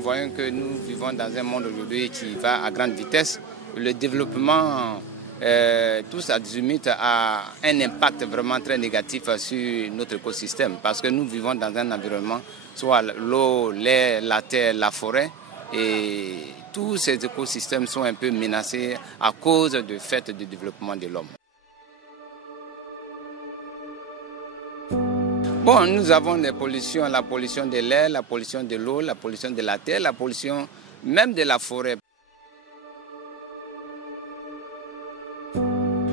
nous voyons que nous vivons dans un monde aujourd'hui qui va à grande vitesse. Le développement, tous azimut, a un impact vraiment très négatif sur notre écosystème parce que nous vivons dans un environnement, soit l'eau, l'air, la terre, la forêt, et tous ces écosystèmes sont un peu menacés à cause du fait du développement de l'homme. Bon, nous avons des pollutions, la pollution de l'air, la pollution de l'eau, la pollution de la terre, la pollution même de la forêt.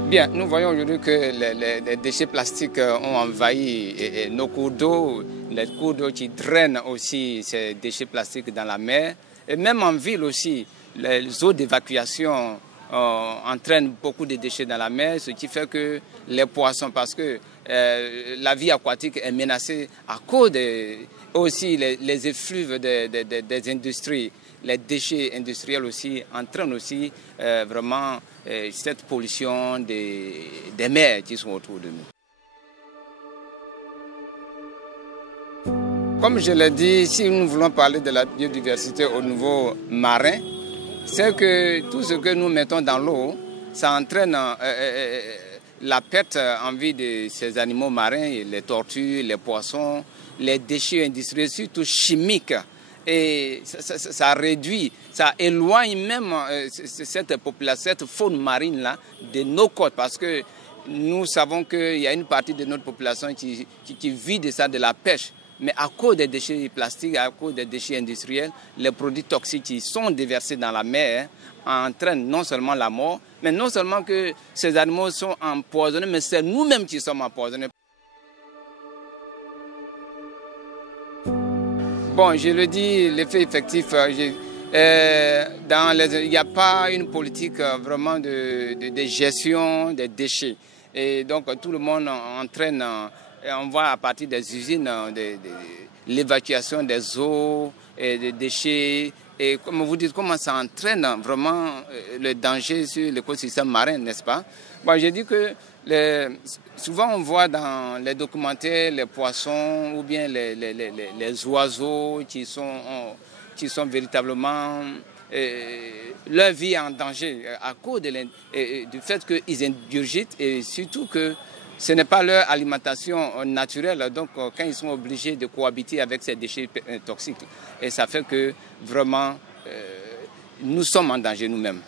Bien, nous voyons aujourd'hui que les déchets plastiques ont envahi nos cours d'eau, les cours d'eau qui drainent aussi ces déchets plastiques dans la mer. Et même en ville aussi, les eaux d'évacuation entraînent beaucoup de déchets dans la mer, ce qui fait que les poissons, parce que la vie aquatique est menacée à cause aussi les effluves des industries. Les déchets industriels aussi entraînent aussi vraiment cette pollution des mers qui sont autour de nous. Comme je l'ai dit, si nous voulons parler de la biodiversité au niveau marin, c'est que tout ce que nous mettons dans l'eau, ça entraîne la perte en vie de ces animaux marins, les tortues, les poissons, les déchets industriels, surtout chimiques. Et ça réduit, ça éloigne même cette population, cette faune marine-là de nos côtes. Parce que nous savons qu'il y a une partie de notre population qui vit de ça, de la pêche. Mais à cause des déchets plastiques, à cause des déchets industriels, les produits toxiques qui sont déversés dans la mer entraînent non seulement la mort, mais non seulement que ces animaux sont empoisonnés, mais c'est nous-mêmes qui sommes empoisonnés. Bon, je le dis, l'effet effectif, il n'y a pas une politique vraiment de gestion des déchets. Et donc tout le monde entraîne, on voit à partir des usines, l'évacuation des eaux et des déchets. Et comme vous dites, comment ça entraîne vraiment le danger sur l'écosystème marin, n'est-ce pas? Bon, je dis que souvent on voit dans les documentaires les poissons ou bien les oiseaux qui sont véritablement leur vie en danger à cause du fait qu'ils ingurgitent et surtout que ce n'est pas leur alimentation naturelle. Donc quand ils sont obligés de cohabiter avec ces déchets toxiques, et ça fait que vraiment nous sommes en danger nous-mêmes.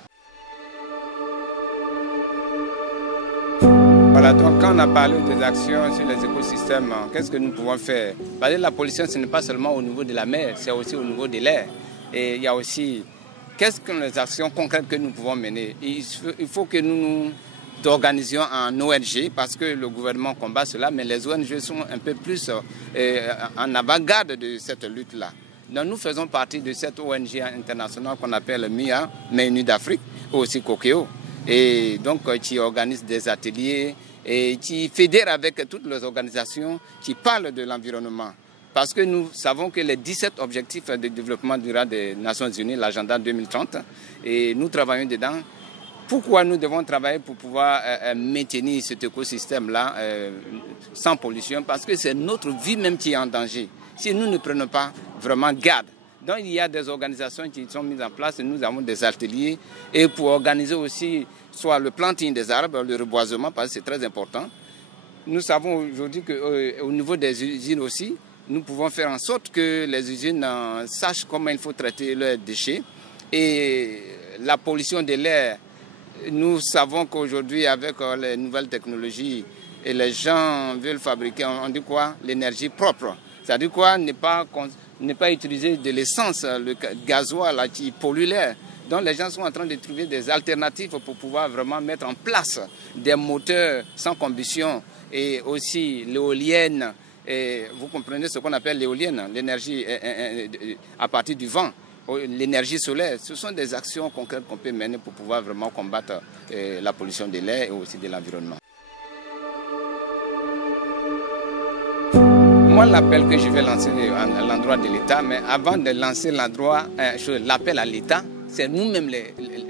Voilà, donc quand on a parlé des actions sur les écosystèmes, qu'est-ce que nous pouvons faire? Parce que la pollution, ce n'est pas seulement au niveau de la mer, c'est aussi au niveau de l'air. Et il y a aussi, quelles sont les actions concrètes que nous pouvons mener? Il faut que nous organisions en ONG, parce que le gouvernement combat cela, mais les ONG sont un peu plus en avant-garde de cette lutte-là. Donc nous faisons partie de cette ONG internationale qu'on appelle MIA, Mains d'Afrique, aussi Cokeo. Et donc qui organise des ateliers et qui fédère avec toutes les organisations qui parlent de l'environnement. Parce que nous savons que les 17 objectifs de développement durable des Nations Unies, l'agenda 2030, et nous travaillons dedans. Pourquoi nous devons travailler pour pouvoir maintenir cet écosystème-là sans pollution? Parce que c'est notre vie même qui est en danger. Si nous ne prenons pas vraiment garde. Donc il y a des organisations qui sont mises en place, et nous avons des ateliers et pour organiser aussi soit le planting des arbres, le reboisement, parce que c'est très important. Nous savons aujourd'hui qu'au niveau des usines aussi, nous pouvons faire en sorte que les usines sachent comment il faut traiter leurs déchets. Et la pollution de l'air, nous savons qu'aujourd'hui avec les nouvelles technologies, et les gens veulent fabriquer, on dit quoi? L'énergie propre. C'est-à-dire quoi? Ne pas utiliser de l'essence, le gasoil là, qui pollue l'air. Donc les gens sont en train de trouver des alternatives pour pouvoir vraiment mettre en place des moteurs sans combustion et aussi l'éolienne. Et vous comprenez ce qu'on appelle l'éolienne, l'énergie à partir du vent, l'énergie solaire. Ce sont des actions concrètes qu'on peut mener pour pouvoir vraiment combattre la pollution de l'air et aussi de l'environnement. Moi, l'appel que je vais lancer à l'endroit de l'État, mais avant de lancer l'appel à l'État, c'est nous-mêmes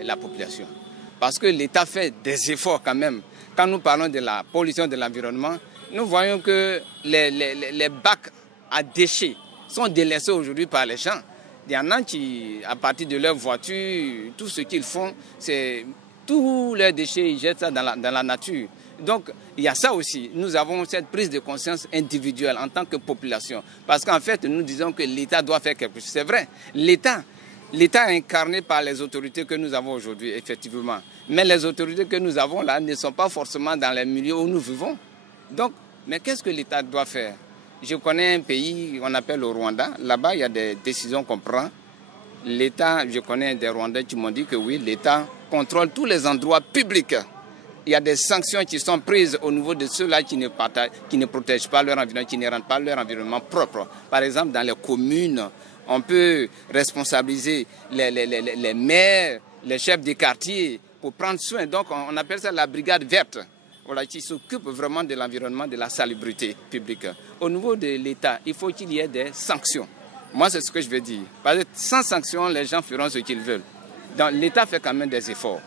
la population. Parce que l'État fait des efforts quand même. Quand nous parlons de la pollution de l'environnement, nous voyons que les bacs à déchets sont délaissés aujourd'hui par les gens. Il y en a qui, à partir de leur voiture, tout ce qu'ils font, c'est tous leurs déchets, ils jettent ça dans la nature. Donc, il y a ça aussi. Nous avons cette prise de conscience individuelle en tant que population. Parce qu'en fait, nous disons que l'État doit faire quelque chose. C'est vrai, l'État est incarné par les autorités que nous avons aujourd'hui, effectivement. Mais les autorités que nous avons là ne sont pas forcément dans les milieux où nous vivons. Donc, mais qu'est-ce que l'État doit faire? Je connais un pays qu'on appelle le Rwanda. Là-bas, il y a des décisions qu'on prend. L'État, je connais des Rwandais qui m'ont dit que oui, l'État contrôle tous les endroits publics. Il y a des sanctions qui sont prises au niveau de ceux-là qui ne protègent pas leur environnement, qui ne rendent pas leur environnement propre. Par exemple, dans les communes, on peut responsabiliser les maires, les chefs des quartiers pour prendre soin. Donc, on appelle ça la brigade verte, voilà, qui s'occupe vraiment de l'environnement, de la salubrité publique. Au niveau de l'État, il faut qu'il y ait des sanctions. Moi, c'est ce que je veux dire. Parce que sans sanctions, les gens feront ce qu'ils veulent. Donc, l'État fait quand même des efforts.